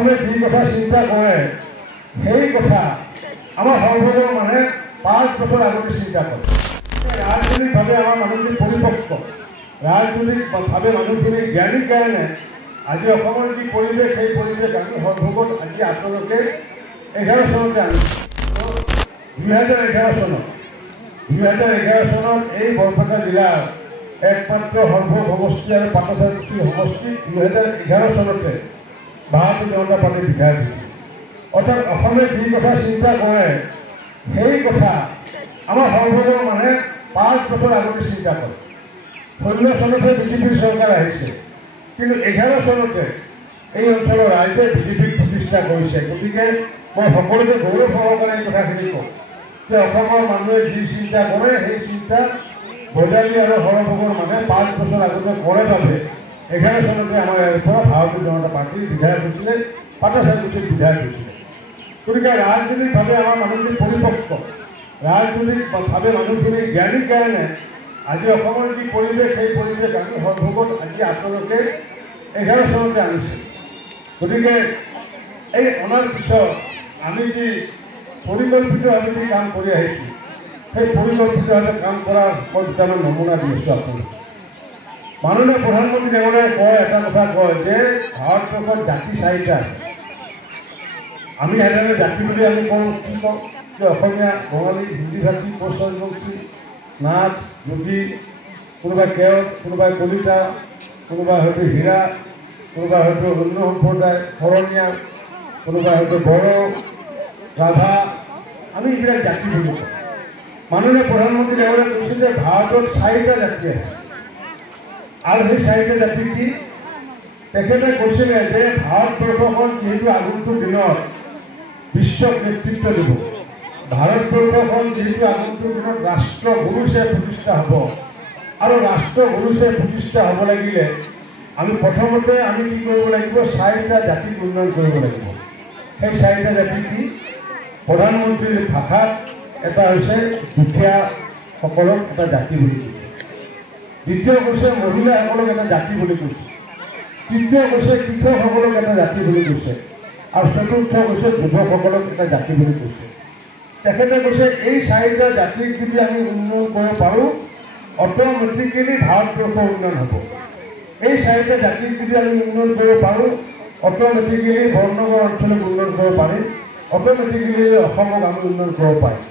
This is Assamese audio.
অসমে যি কথা চিন্তা কৰে সেই কথা আমাৰ সৰ্বজন মানে 5 বছৰ আগতে চিন্তা কৰে। ৰাজনৈতিকভাৱে আমাৰ মানুহখিনি পৰিপক্ক, ৰাজনৈতিকভাৱে মানুহখিনি জ্ঞানী কাৰণে আজি অসমৰ যি পৰিৱেশ সেই পৰিৱেশ আমি সৰ্বভোগত আজি আপোনালোকে 11 চনতে আনিছোঁ। 2011 চনত এই বৰপেটা জিলাৰ একমাত্ৰ সৰ্বভোগ সমষ্টি আৰু পাটচাকুচি সমষ্টি 2011 চনতে ভাৰতীয় জনতা পাৰ্টীৰ বিধায়ক হৈছিল। অৰ্থাৎ অসমে যি কথা চিন্তা কৰে সেই কথা আমাৰ সৰ্বজন মানে 5 বছৰ আগতে চিন্তা কৰে। 16 চনতে বিজেপিৰ চৰকাৰ আহিছে, কিন্তু 11 চনতে এই অঞ্চলৰ ৰাইজে বিজেপিক প্ৰতিষ্ঠা কৰিছে। গতিকে মই সকলোকে গৌৰৱ সহকাৰে এই কথাখিনি কওঁ যে অসমৰ মানুহে যি চিন্তা কৰে সেই চিন্তা বজালী আৰু সৰভোগৰ মানে 5 বছৰ আগতে কৰে বাবে 11 চনতে আমাৰ ইয়াৰ পৰা ভাৰতীয় জনতা পাৰ্টীৰ বিধায়ক হৈছিলে, পাটচাকুচিৰ বিধায়ক হৈছিলে। গতিকে ৰাজনৈতিকভাৱে আমাৰ মানুহখিনি পৰিপক্ক, ৰাজনৈতিকভাৱে মানুহখিনি জ্ঞানী কাৰণে আজি অসমৰ যি পৰিৱেশ সেই পৰিৱেশ আমি সৰ্বভোগত আজি আপোনালোকে 11 চনতে আনিছে। গতিকে এই অনাৰ পিছত আমি যি পৰিকল্পিতভাৱে যি কাম কৰি আহিছোঁ সেই পৰিকল্পিতভাৱে কাম কৰাৰ মই দুটামান নমুনা দি আছোঁ আপোনালোক। মাননীয় প্ৰধানমন্ত্ৰী ডাঙৰীয়াই কয়, এটা কথা কয় যে ভাৰতবৰ্ষত জাতি 4টা আছে। আমি সাধাৰণতে জাতি বুলি আমি কওঁ, কি কওঁ যে অসমীয়া, বঙালী, হিন্দী ভাষী, কোচ ৰাজবংশী, নাথ, জ্যোতি, কোনোবাই কেওট, কোনোবাই কলিতা, কোনোবাই হয়তো হীৰা, কোনোবাই হয়তো অন্য সম্প্ৰদায়, শৰণীয়া, কোনোবাই হয়তো বড়ো, ৰাভা, আমি এইবিলাক জাতি বুলি কওঁ। মাননীয় প্ৰধানমন্ত্ৰী ডাঙৰীয়াই কৈছে যে ভাৰতত 4টা জাতি আছে আৰু সেই 4টা জাতি কি? তেখেতে কৈছিলে যে ভাৰতবৰ্ষখন যিহেতু আগন্তুক দিনত বিশ্বক নেতৃত্ব দিব, ভাৰতবৰ্ষখন যিহেতু আগন্তুক দিনত ৰাষ্ট্ৰগুৰু হিচাপে প্ৰতিষ্ঠা হ'ব আৰু ৰাষ্ট্ৰগুৰু হিচাপে প্ৰতিষ্ঠা হ'ব লাগিলে আমি প্ৰথমতে আমি কি কৰিব লাগিব? 4টা জাতিক উন্নয়ন কৰিব লাগিব। সেই 4টা জাতি কি? প্ৰধানমন্ত্ৰীৰ ভাষাত এটা হৈছে দুখীয়াসকলক এটা জাতি বুলি কৈছে, দ্বিতীয় কৈছে মহিলাসকলক এটা জাতি বুলি কৈছে, তৃতীয় কৈছে কৃষকসকলক এটা জাতি বুলি কৈছে আৰু চতুৰ্থ কৈছে যুৱকসকলক এটা জাতি বুলি কৈছে। তেখেতে কৈছে এই 4টা জাতিক যদি আমি উন্নয়ন কৰিব পাৰোঁ অট'মেটিকেলি ভাৰতবৰ্ষৰ উন্নয়ন হ'ব। এই 4টা জাতিক যদি আমি উন্নয়ন কৰিব পাৰোঁ অট'মেটিকেলি বৰ্ণগড় অঞ্চলক উন্নয়ন কৰিব পাৰিম, অট'মেটিকেলি অসমক আমি উন্নয়ন কৰিব পাৰিম।